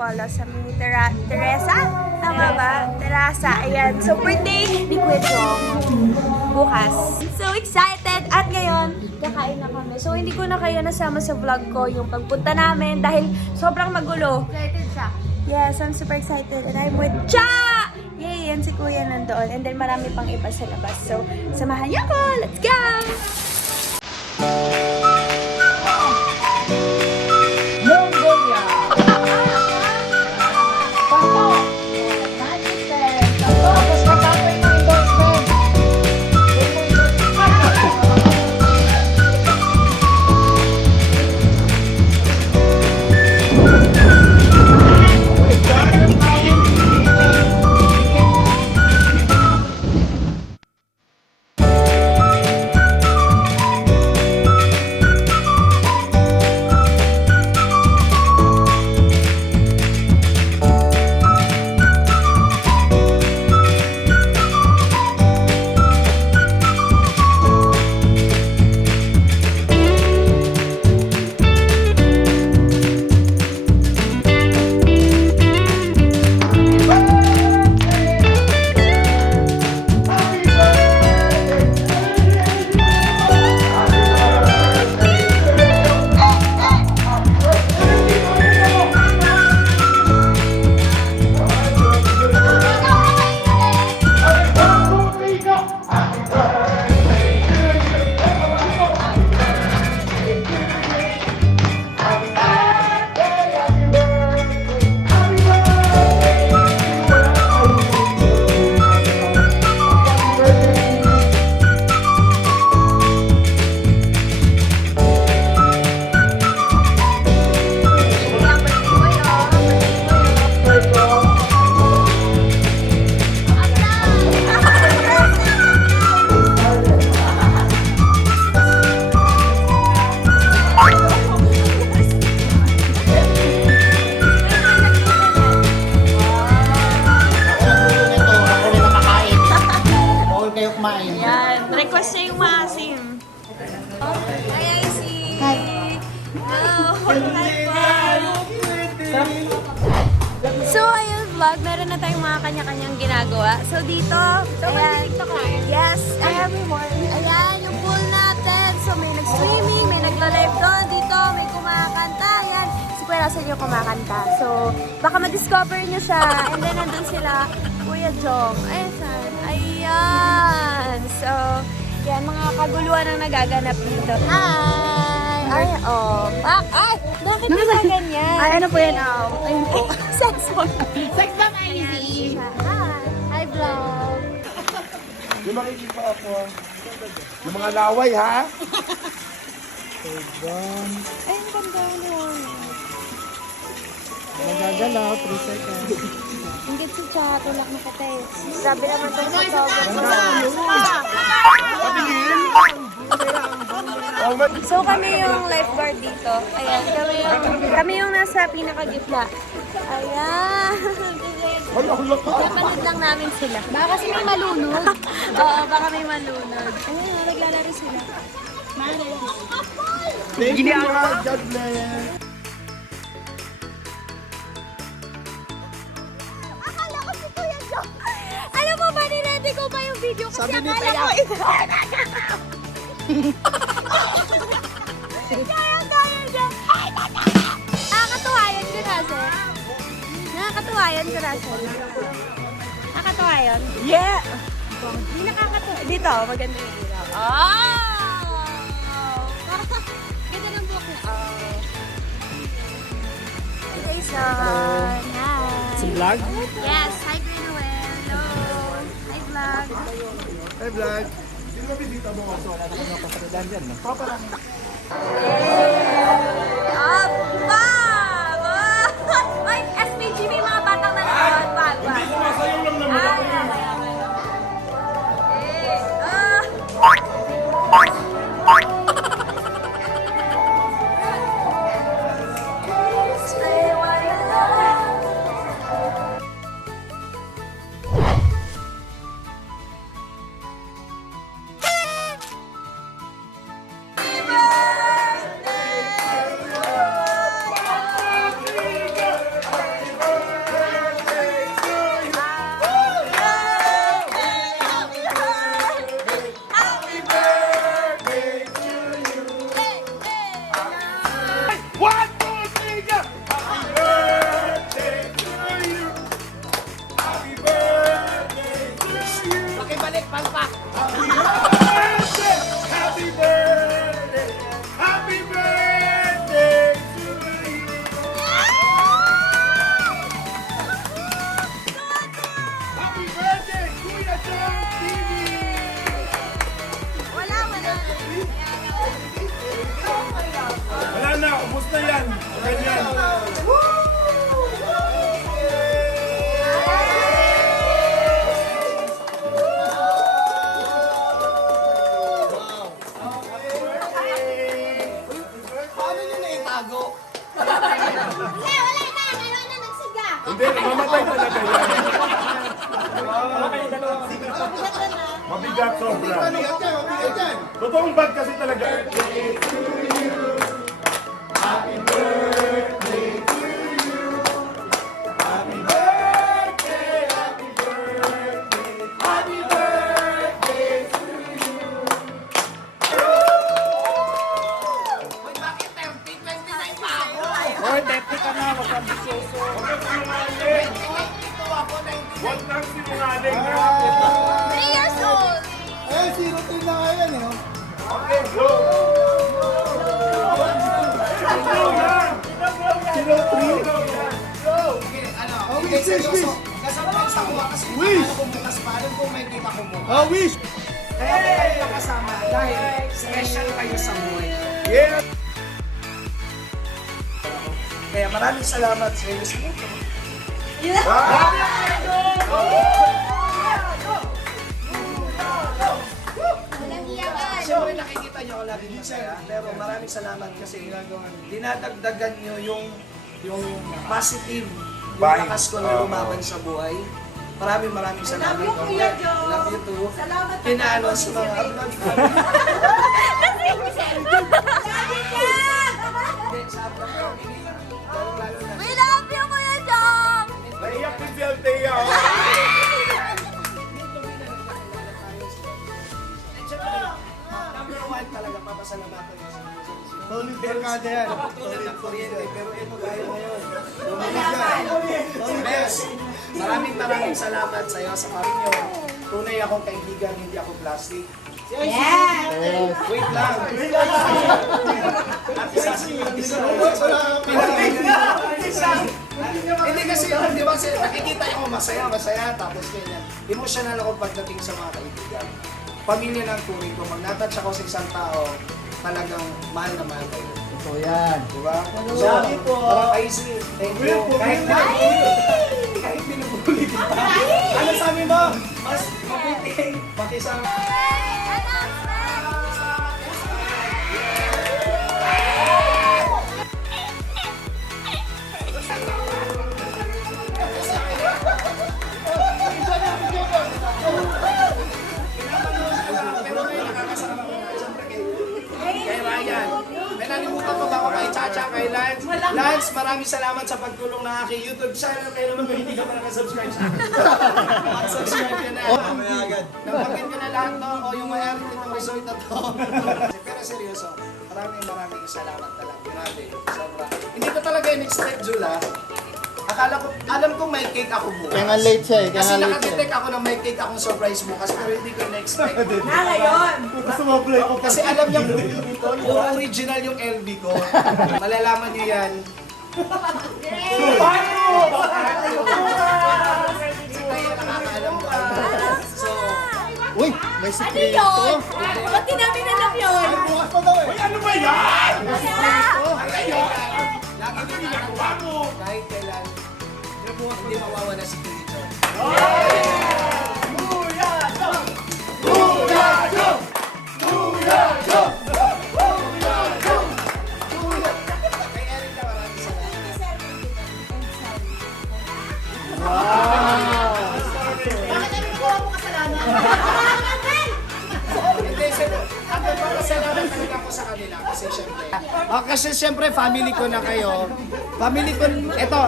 Antipolo sa may Teresa? Tama ba? Teresa. Ayan. So, birthday ni Kuya Jong bukas. So excited! At ngayon, kakain na kami. So, hindi ko na kayo nasama sa vlog ko yung pagpunta namin dahil sobrang magulo. Excited siya. Yes, I'm super excited. And I'm with Cha! Yay! Yan si Kuya nandoon. And then marami pang iba sa labas. So, samahan niyo ko! Let's go! Mongolia! Pako! Tapos matapos ng endorsement. Ayan. Request niya yung maasim. Hi, Icy! Hi! Hello! So, ayun vlog, meron na tayong mga kanya-kanyang ginagawa. So, dito, ayan. Yes, everyone. Ayan, yung pool natin. So, may nag-swimming, may nagla-live doon. Dito, may kumakanta. Ayan, si Kuya Russell yung kumakanta. So, baka ma-discover niyo siya. And then, nandun sila, Kuya Jong. Ayan, saan? Ayan. So, yan, mga kaguluhan ang nagaganap dito. Hi! Ay, oh. Ay! Bakit ba ganyan? Ay, ano po yan? Ayun po. Sex bomb. Sex bomb, Izzy. Hi! Hi, vlog. Yung makikita ako. Yung mga laway, ha? Ay, ang ganda naman. Nagagalaw, 3 seconds. Ingit si Cha, tulak na katay. Grabe naman itong photographer. So kami yung lifeguard dito. Ayan, kami yung nasa pinakagitna. Ayan. Napanood lang namin sila. Baka kasi may malunod. Oo, baka may malunod. Ayan, naglalaro sila. Thank you, God bless. Akala ko si Kuya Jo. Alam mo ba, niready ko ba yung video? Kasi Sabi ni akala Taya. ko ito. Kaya siya. Nakakatuwa yan si Russell. Nakakatuwa yan si Russell. Nakakatuwa yun? Yeah! Hindi nakakatuwa. Dito, maganda yung ilaw. Oh! Ganda ng buhok niya. Oh. Ito isa. Hi. Si vlog? Yes, hi Green Noel. Hello. Hi vlog. Hey, vlog. Aba! Ay, SPG, may mga batang nanonood. Wag, wag. Hindi, sumasayang lang naman ako. Happy na yan. Ganyan. Paano nyo naitago? Wala na. Ano na, nagsiga. Hindi, mamatay talaga yan. Mabigat sobra. Mabigat yan, mabigat yan. Totoong bag kasi talaga. Hoy, depty ka na, wag kang bisyoso. Huwag nang sinungaling. 3 years old! Eh, 0-3 na nga yan, eh. Okay, go! Oh, wish, wish, wish. Kasama sa kuha kasi Wish. ano kung bukas pa, alam kung may kita ko mo. Oh, wish. Kaya kayo nakasama dahil special kayo sa buhay. Yeah! Kaya maraming salamat sa inyo sa mundo. Siyempre nakikita niyo ako lagi masaya, pero maraming salamat kasi dinadagdagan niyo yung positive Bye. lakas ko na lumaban sa buhay. Maraming salamat. Love you too. Pinaano sa mga upload namin. Hindi, sa upload namin. Lalo na. We love you, Kuya Jong! Naiyak ni Celtea. Number one talaga, papasalamatan ko sa inyo. Solid barkada yan. Tulad ng kuryente, pero ito tayo ngayon. Bes, maraming salamat sa iyo sa parinyo. Tunay akong kaibigan, hindi ako plastic. Yes. Wait lang. At hindi kasi, di ba, nakikita niyo ako masaya, tapos ganyan. Emotional ako pagdating sa mga kaibigan. Pamilya ng turing ko, pag natouch ako sa isang tao, talagang mahal na mahal kayo. Ito yan. Diba? So, parang Isley, thank you. Kahit binubuli kita. Ano sabi mo? Mas mabuti makisama. Pero kayo nakakasama ko. Siyempre kay Ryan. May nalimutan ko ba ako kay Chacha, kay Lance? Lance, maraming salamat sa pagtulong ng aking YouTube channel. Kaya naman kung hindi ka pa nakasubscribe sa akin. Mag-subscribe ka na. Nabanggit ko na lahat to. O yung mayari nitong resort na to. Pero seryoso, maraming salamat talaga. Grabe, sobra. Hindi ko talaga in-expect, Jula. Akala ko, alam kong may cake ako bukas. Kaya nga late siya eh. Kaya Kasi nga late siya. nakadetect ako na may cake akong surprise bukas, pero hindi ko na-expect. Gusto mo play ko Kasi alam niya, puro original yung LB ko. Malalaman niyo yan. Kaya nakakaalam ko. So, Uy, may Ano secret yun? to. Ba't di namin alam yun? Bukas pa daw eh. Uy, ano ba yan? lagi ko ginagawa mo. Kahit kailan, hindi mawawala si Tito. Kay Erica, maraming salamat. Hindi, siyempre, ang nagpapasalamat talaga ako sa kanila kasi siyempre. Kasi siyempre, family ko na kayo. Family ko, eto.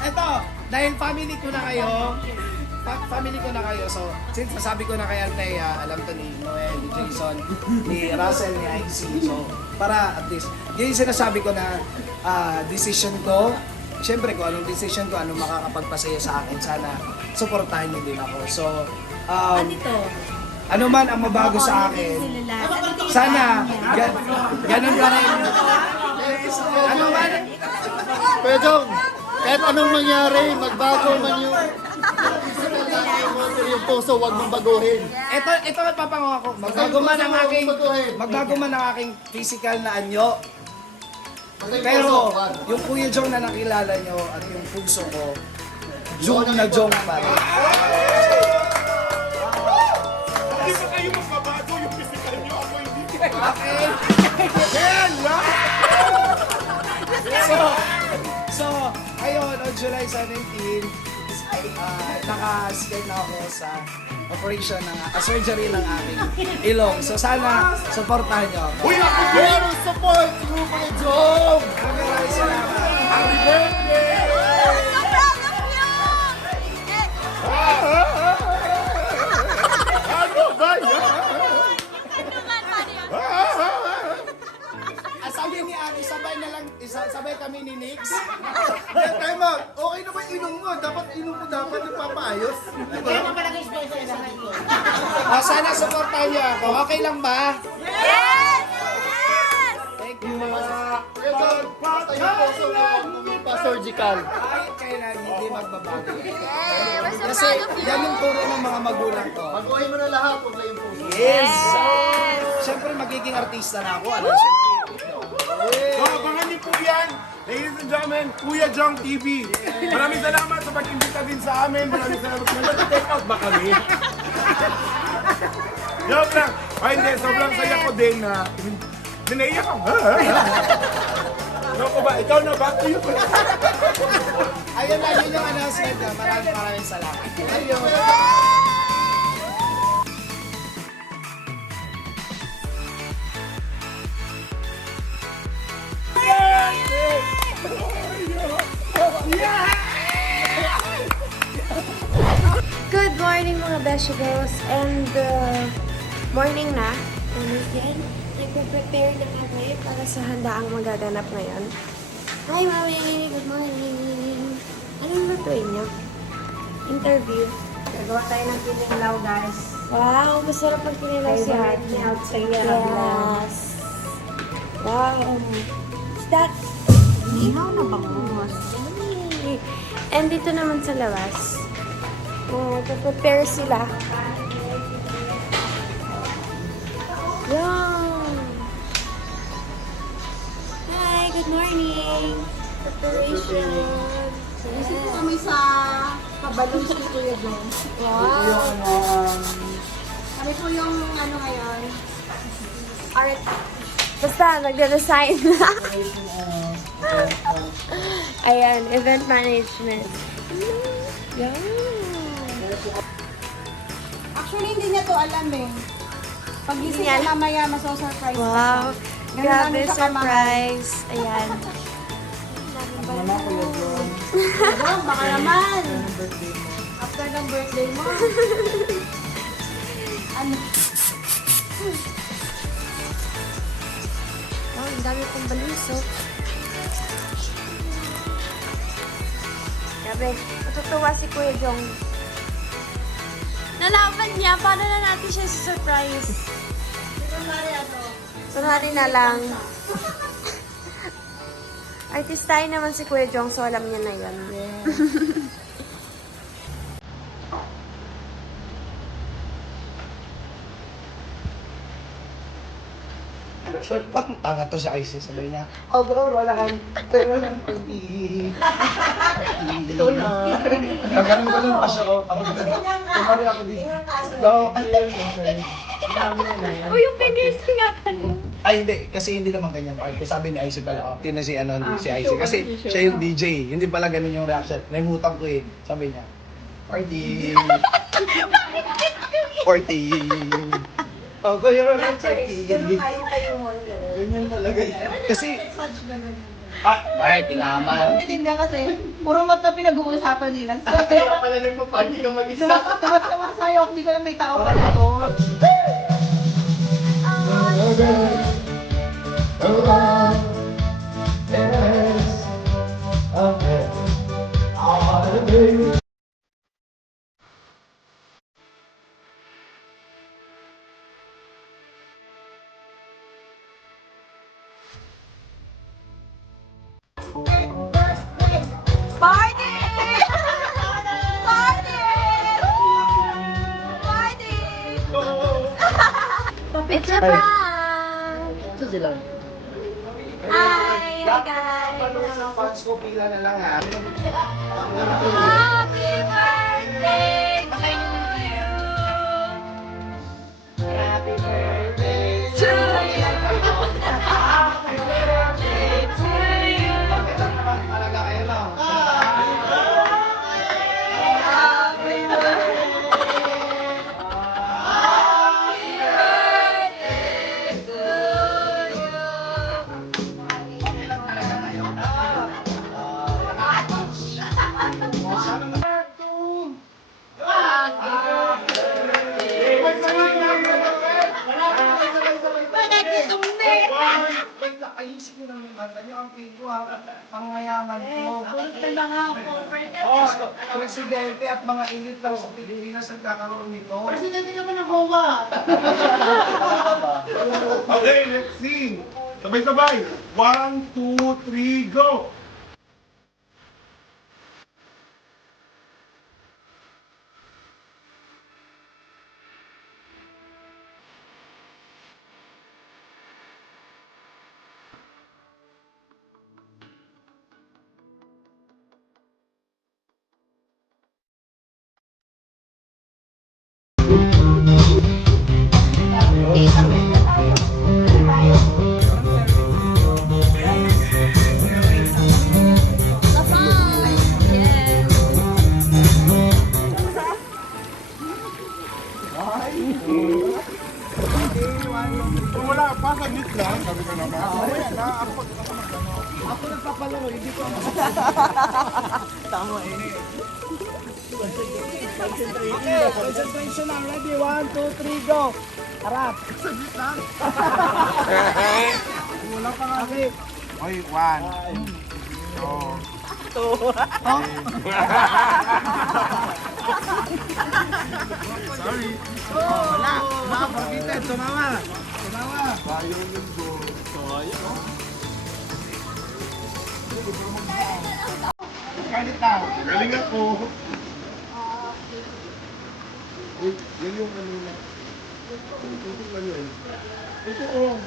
Eto, dahil family ko na kayo, family ko na kayo. So, since nasabi ko na kay Althea, alam to ni Noel, ni Jason, ni Russell, ni IC. So, para at least, yun yung sinasabi ko na decision ko. Siyempre, kung anong decision ko, anong makakapagpasaya sa akin, sana supportahan niyo din ako. So, ano man ang mabago sa akin, sana ganun pa rin. Ano man, Pero kahit anong mangyari, magbago man yung yung puso, huwag mong baguhin. Ito ang papango ako. Magbago man ang aking physical na anyo. Pero yung Kuya Jong na nakilala nyo at yung puso ko, Jong na Jong pa rin. Hindi pa kayo magbabago yung physical nyo. Ako hindi. Okay? Yan! So, ngayon, on July 17, naka-schedule na ako sa operation ng surgery ng aking ilong. So sana supportahan niyo ako. Uy, ako din! Pero support mo pa yung job! Maraming salamat. Happy birthday! So proud of you! Ano ba yan? Sabi ni Ari, sabay kami ni Nix. Time out! Okay na ba yung inom mo? Dapat inom mo dapat yung papaayos. Diba? Sana supportahan niyo ako. Okay lang ba? Yes! Yes! Thank you. Basta yung puso mo, huwag mong pa-surgical. Kahit kailan hindi magbabago. Yeah, we're so Kasi proud of you! yan yung turo ng mga magulang ko. Baguhin mo na lahat, huwag lang yung puso. Yes! Siyempre magiging artista na ako. Ano? Siyempre. So, abangan niyo po yan. Ladies and gentlemen, Kuya Jong TV. Maraming salamat sa pag-imbita din sa amin. Maraming salamat. Nag-take out ba kami? Joke lang. Ay, hindi. Sobrang saya ko din na dinaiyak ako. Ano ba? Ikaw na ba? Ayun lang, yun yung announcement ko. Maraming salamat. Ayun. Good morning mga Beshi Girls and morning na. And again, nagpe-prepare na kami para sa handaang magaganap ngayon. Hi Mami! Good morning! Anong lutuin niyo? Interview. Gagawa tayo ng kinilaw, guys. Wow! Masarap pag kinilaw si Favorite Ate. ni outside Yes! Wow! Is that Ihaw na bangus. yummy? And dito naman sa labas, prepare sila. Yum! Hi! Good morning! Preparation! Isip ko kami sa kabalong si Kuya John. Wow! Kami po yung ano ngayon. Art. Basta, nagde-design na. Ayan, event management. Yeah. Actually, hindi niya to alam eh. Pag-gising Yan. niya mamaya, maso-surprise pa Wow. siya. Ganun Grabe, namin siya kamahal. surprise. Ayan. John, baka naman. After ng birthday mo. Ano? Wow, ang dami pong baluso. Grabe, natutuwa si Kuya Jong. Nalaman niya, paano na natin siya surprise? Kunwari na lang. Artistahin naman si Kuya Jong, so alam niya na yun. Short pa, tanga to si Isis. Sabi niya, oh bro, wala kang pero lang party. Ito na. Ganun pa siya. Kumari ako dito. Daw, Uy, yung penis nga ay, hindi. Kasi hindi naman ganyan. Party. Sabi ni Isis pala. Tina si si Isis. Kasi siya yung DJ. Hindi pala ganun yung reaction. Nangutang ko eh. Sabi niya, party. Party. Oh, kaya lang party. Ganyan talaga. Kasi, party naman. Hindi nga kasi, puro mata pinag-uusapan nila. Kaya pala nagpa-party ka mag-isa. Tamat-tamat sa'yo, hindi ko na may tao pa dito. Party! Party! It's a prank! Ito sila. Hi! Hi guys! Fans ko, pila na lang ha. Happy birthday to you! Happy birthday to you! Happy birthday to you! Talaga kayo no? Happy birthday! Happy birthday to you! Wait lang, ayusin nyo lang yung mata nyo. Ang pinto ha. Ang mayaman ko. Presidente at mga elite lang sa Pilipinas nagkakaroon nito. Presidente naman ng HOA. Okay, let's sing. Sabay-sabay. 1, 2, 3, go! Kung wala pa, saglit lang. Sabi ko naman. Wala na, ako nagpapalaro, hindi ko Okay, concentration lang. Ready? 1, 2, 3, go. Harap. Saglit lang. Wala pa nga. Okay. Oy, 1, 2. Sorry. Wala. Forgiven. Tumawa. Tumawa. Sayang yung goal. Kalit lang. Galing ako. Wait, yan yung ano na. Ito ano yun? Ito oh.